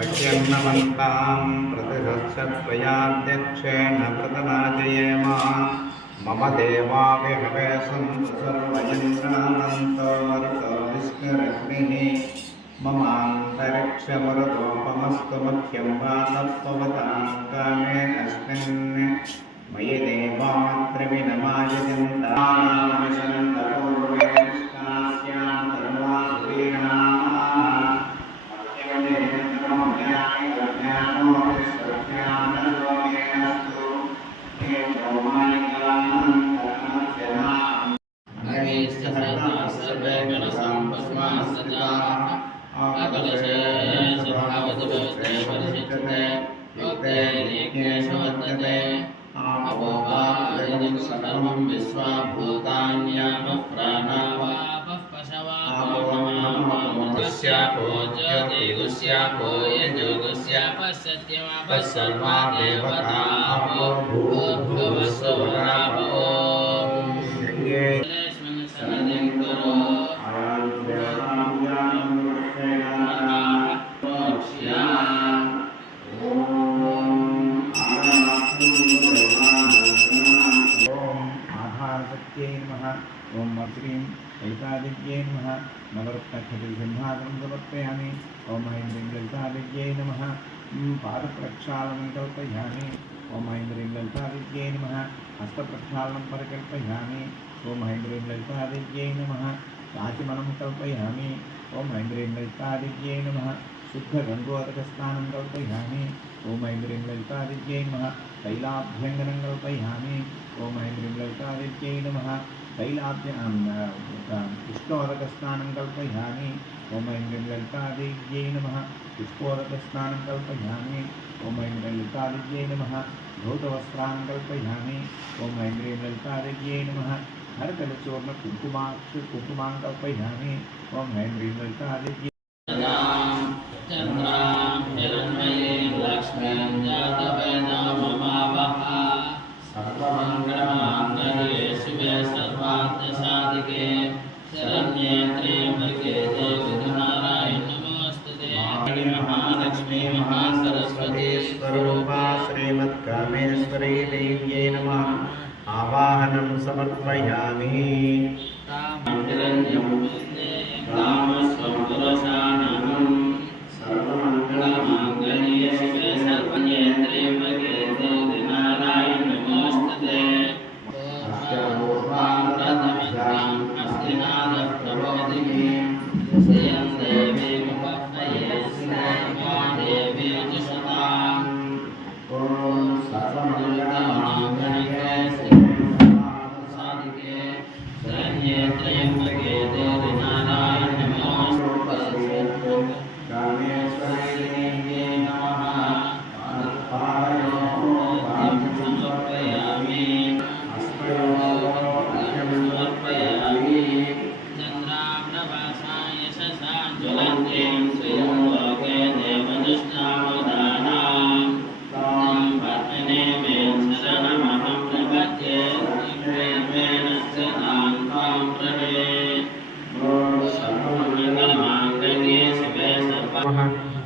पश्यन्नवन्तां प्रतिशत्वयाध्यक्षेण प्रतनाजयेम मम देवा विहवे सन्तु सर्वयन्त्रानन्तो वरतो विष्णुरग्निः ममान्तरिक्षमरुतोपमस्तु मुख्यं वा तत्त्ववतां कामे अस्मिन् मयि देवात्रिविनमायजन्तानामशन्तपूर्वे कृष्णास्यां धर्मासुरीणाः सर्वा देवता ओम मक्रीं ललितादिव्यै नमः नवरत्नखचितसिंहासनं समर्पयामि। ओम ऐन्द्रीं ललितादिव्यै नमः पादप्रक्षालनं कल्पयामि। ओम ऐन्द्रीं ललितादिव्यै नमः हस्तप्रक्षालनं परिकल्पयामि। ओम ऐन्द्रीं ललितादिव्यै नमः काचिमलं कल्पयामि। ओम ऐन्द्रीं ललितादिव्यै नमः शुद्धगङ्गोदकस्नानं कल्पयामि। ओम ऐन्द्रीं ललितादिव्यै नमः तैलाभ्यङ्गनं कल्पयामि। ओम ऐन्द्रीं ललितादिव्यै नमः पुष्पोदकस्नानं कल्पयामि। ओम ऐन्द्रीं ललितादिव्यै नमः पुष्पोदकस्नानं कल्पयामि। ओम ऐन्द्रीं ललितादिव्यै नमः धौतवस्त्रान् कल्पयामि। ओम ऐन्द्रीं ललितादिव्यै नमः हरकलचूर्णकुङ्कुमां कल्पयामि। ओम ऐन्द्रीं ललितादिव्यै सर्वमङ्गलमाङ्गल्ये शिवे सर्वार्थसाधिके शरण्ये त्र्यम्बके देवी नारायणी नमोस्तुते। महालक्ष्मी महासरस्वती स्वरूपा श्रीमत्कामेश्वरी देव्यै नमः आवाहनं समर्पयामि। सर्वमङ्गलमाङ्गल्ये शिवे शरण्ये त्र्यम्बके देवी नारायणी नमोस्तुते।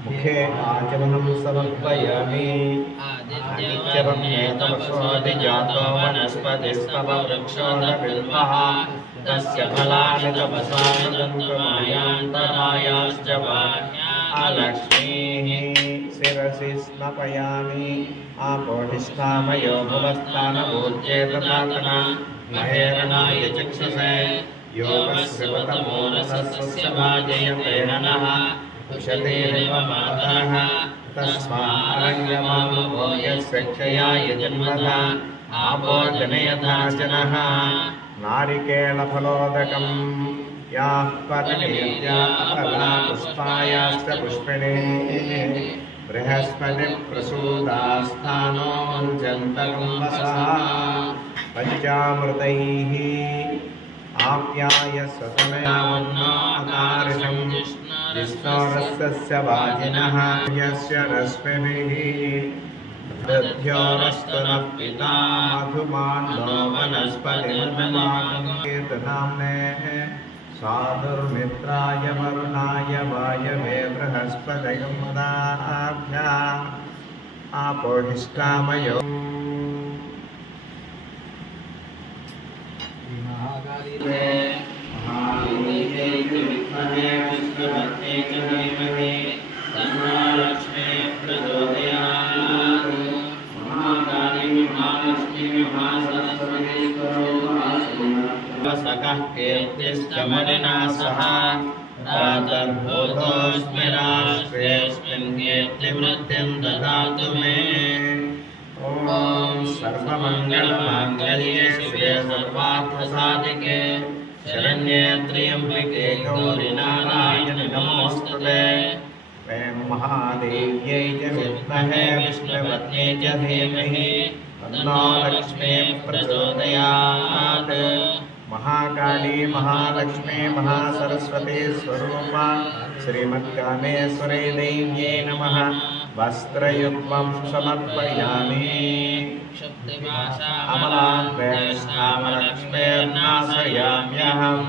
मुखे आचमनं समर्पयामि। आदित्यवन्येतपसोऽधिजातो वनस्पतिस्तववृक्षोऽधबिल्वः तस्य फलानि तपसा दन्तमायान्तरायाश्च बाह्यालक्ष्मीः शिरसि स्नपयामि। आपोढिष्ठामयो भुवस्तानभूज्येतदातना महेरणाय चक्षुषे योगस्यवतमोरसस्य भाजयते नः उषतीरिव मातरः तस्मारङ्गमावो यस्य क्षयाय जन्मदा आपो जनयथा जनः नारिकेलफलोदकं याः पतनीत्या पुष्पायाश्च पुष्पिणे बृहस्पतिप्रसूदास्थानो मुञ्चन्तकुम्भसः पञ्चामृतैः आप्याय सतनयावन्नाकारिषं विष्णोरस्य वाजिनः यस्य रश्मिभिः दध्योरस्तनः पिता मधुमानो वनस्पतिर्ममाकेतनाम्ने साधुर्मित्राय वरुणाय वायवे बृहस्पतये मुदा पोहिष्ठामयो मणिनासः रातर्भूतोऽस्मि राष्ट्रेऽस्मिन् कीर्तिवृद्धिं ददातु मे। ॐ सर्वमङ्गलमाङ्गल्ये शिवे सर्वार्थसाधिके शरण्ये त्र्यम्बके गौरि नारायणि नमोऽस्तुते। ॐ महादेव्यै च विद्महे विष्णुपत्न्यै च धीमहि तन्नो लक्ष्मीः प्रचोदयात्। महाकाली महालक्ष्मी महासरस्वती स्वरूपा श्रीमत्कामेश्वरी देव्यै नमः। वस्त्रयुग्मं समर्पयामि। अमलान्वेष्टामलक्ष्मीर्नाशयाम्यहम्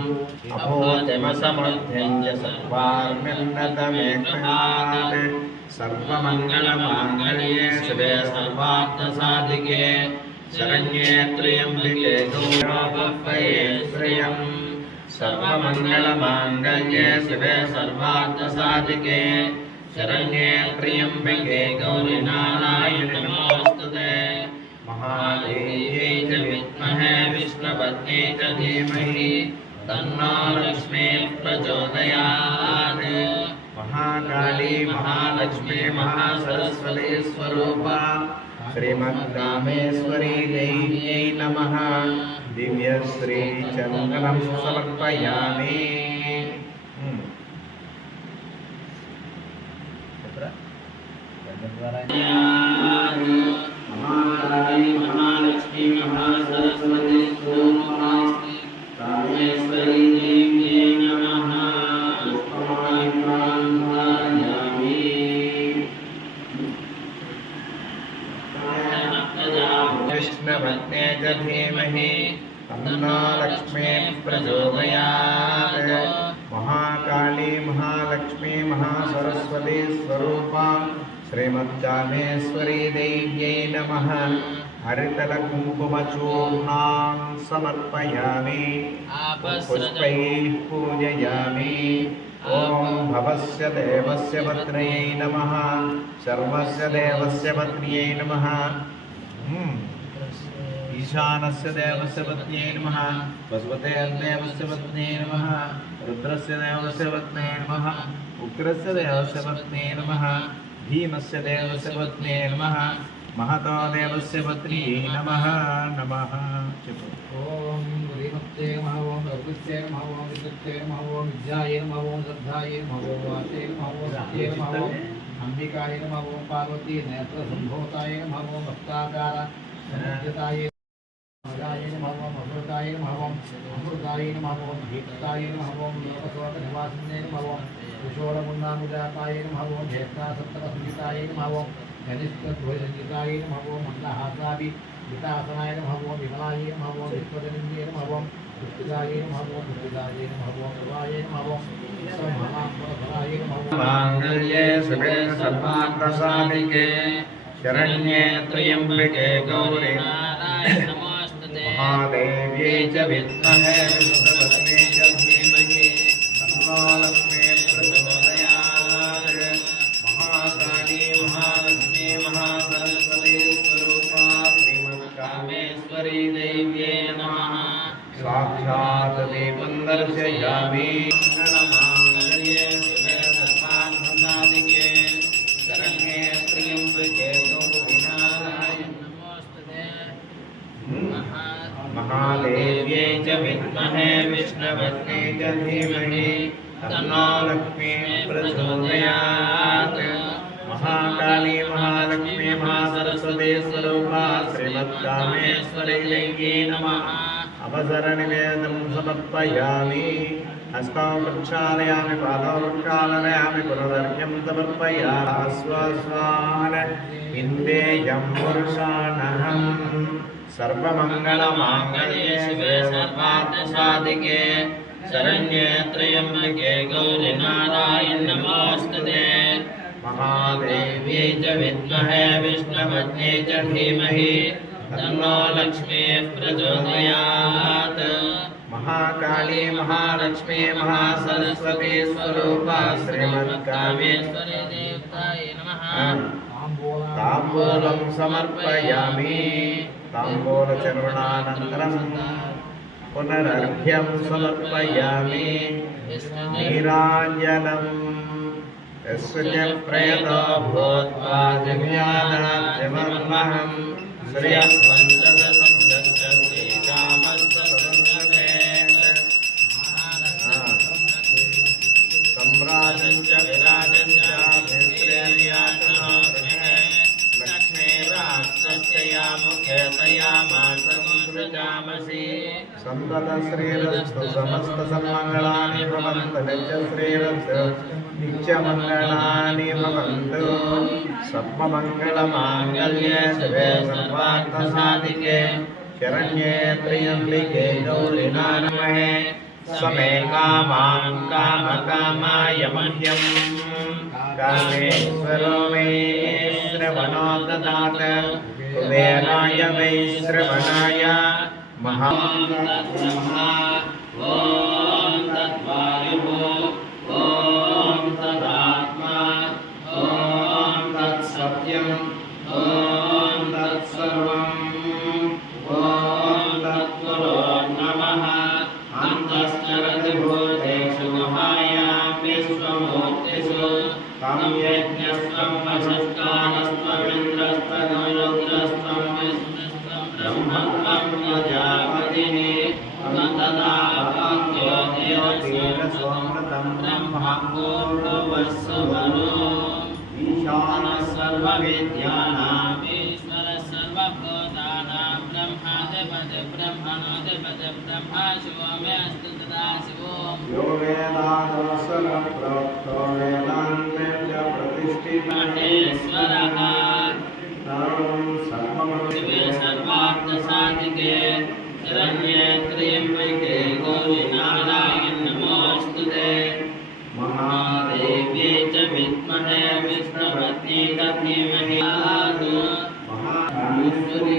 अभूतिमसमर्थ्यं च सर्वार्म्यन्नतमेकहात्। सर्वमङ्गलमाङ्गल्ये शिवे सर्वार्थसाधिके शरण्ये त्र्यम्बके गौरी श्रियम्। सर्वमङ्गलमाङ्गल्ये शिवे सर्वार्थसाधिके शरण्ये त्र्यम्बके गौरि नारायणि नमोऽस्तुते। महादेव्यै च विद्महे विष्णुपत्न्यै च धीमहि तन्नो लक्ष्मीः प्रचोदयात्। महाकाली महालक्ष्मी महासरस्वती स्वरूपा श्रीमद्कामेश्वरी देव्यै नमः। दिव्यश्री चन्दनं समर्पयामि। महाकाली महालक्ष्मी महासरस्वती स्वरूपा कामेश्वरी देव्यै नमः। विष्णुपत्न्यै च धीमहि तन्नो लक्ष्मीः प्रचोदयात्। महाकाली महालक्ष्मी महासरस्वती स्वरूपा श्रीमद्कामेश्वरी देव्यै नमः। हरितलकुङ्कुमचूर्णां समर्पयामि पुष्पैः पूजयामि। ॐ भवस्य देवस्य पत्न्यै नमः। सर्वस्य देवस्य पत्न्यै नमः। ईशानस्य देवस्य पत्न्यै नमः। वसुपतेर्देवस्य पत्न्यै नमः। रुद्रस्य देवस्य पत्न्यै नमः। उग्रस्य देवस्य पत्न्यै नमः। भीमस्य देवस्य पत्न्यै नमः। महतो देवस्य पत्न्यै नमः। नमः। ओम ह्रीमत्ते नमः। ओम रघुस्ते नमः। ओम विद्युत्ते नमः। ओम विद्याय नमः। ओम श्रद्धाय नमः। ओम वासे नमः। ओम सत्ये नमः। ओम अंबिकाय नमः। ओम पार्वती नेत्र संभूताय नमः। ओम भक्ताकार समुद्यताय नमः। नमः। ओम अमृताय नमः। ओम अमृताय नमः। ओम भीताय नमः। ओम लोकसोक निवासिने नमः। ओम कुशोलमुन्नामुदाताय नमः। ओम ज्येष्ठासप्तकसुजिताय नमः। ओम कनिष्ठध्वजसंयुताय नमः। ओम मन्दहासाभि वितासनाय नमः। ओम विमलाय नमः। ओम विश्वजनन्ये नमः। ओम पुष्टिदाय नमः। ओम पुष्टिदाय नमः। ओम शिवाय नमः। ओम महाफलफलाय नमः। माङ्गल्ये शिवे सर्वार्थसाधिके शरण्ये त्र्यम्बके गौरि नारायणि नमोऽस्तुते। महादेव्यै च विद्महे विष्णुपत्न्यै च धीमहि तन्नो लक्ष्मीः प्रचोदयात्। महाकाली महालक्ष्मी महासरस्वती स्वरूपा श्रीमद्कामेश्वरी देव्यै नमः। साक्षात् दीपं दर्शयामि। मंगलमाङ्गल्ये शिवे सर्वार्थसाधिके शरण्ये त्र्यम्बके गौरि नारायणि नमोऽस्तुते। महादेव्यै च विद्महे विष्णुपत्न्यै च धीमहि तन्नो लक्ष्मीः प्रचोदयात्। महाकाली महालक्ष्मी महासरस्वती स्वरूपा श्रीमद्कामेश्वरी देव्यै नमः। अवसरनिवेदनं समर्पयामि। हस्तौ प्रक्षालयामि पादौ प्रक्षालयामि पुनरर्घ्यं समर्पयामि। स्वस्वान् इन्देयं पुरुषाणहम्। सर्वमङ्गलमाङ्गल्ये शिवे सर्वार्थसाधिके शरण्ये त्र्यम्बके गौरि नारायणि नमोऽस्तुते। महादेव्यै च विद्महे विष्णुपत्न्यै च धीमहि तन्नो लक्ष्मीः प्रचोदयात्। महाकाली महालक्ष्मी महासरस्वती स्वरूपा श्रीमत्कामेश्वरी देवतायै नमः। ताम्बूलं समर्पयामि। ताम्बूलचर्वणानन्तरं पुनरर्घ्यं समर्पयामि। नीराञ्जनं यस्य प्रयतो भूत्वा दिव्यानाद्यमन्महं श्रियस्पञ्चदशं सम्राजं च विराजं च लक्ष्मीराक्षस्यया मुखे तया मासमुसृजामसि। सम्पदश्रीरस्तु समस्तसन्मङ्गलानि भवन्तु नित्यश्रीरस्तु नित्यमङ्गलानि भवन्तु। सर्वमङ्गलमाङ्गल्ये शिवे सर्वार्थसाधिके शरण्ये त्र्यम्बिके गौरि नमः। समे कामां कामकामाय मह्यं कामेश्वरो मे श्रवणो ददात। कुबेराय वै श्रवणाय महाब्रह्मा ॐ तद्वायुः ॐ तदात्मा ॐ तत्सत्यं ॐ तत्सर्वं ॐ तत्पुरो नमः। अन्तश्चरति भूतेषु गुहायां विश्वमूर्तिषु तं यज्ञस्त्वं वसिष्ठानस्त्वमिन्द्रस्त्वं रुद्रस्त्वं विष्णुस्त्वं ब्रह्मत्वं प्रजापतिः तदापत्योदयस्वमृतं ब्रह्मपूर्वस्वरो ईशानः सर्वविद्यानाम् ईश्वरः सर्वभूतानां ब्रह्माधिपतिः ब्रह्मणोऽधिपतिः ब्रह्मा शिवो मे अस्तु सदाशिवो। यो वेदादवसरप्रोक्तो वेदान्तेन प्रतिष्ठितः महेश्वरः शिवे सर्वार्थसाधिके शरण्ये त्र्यम्बके गौरि नारायणि नमोऽस्तुते। महादेव्यै च विद्महे विष्णुपत्न्यै च धीमहि महाकामेश्वरी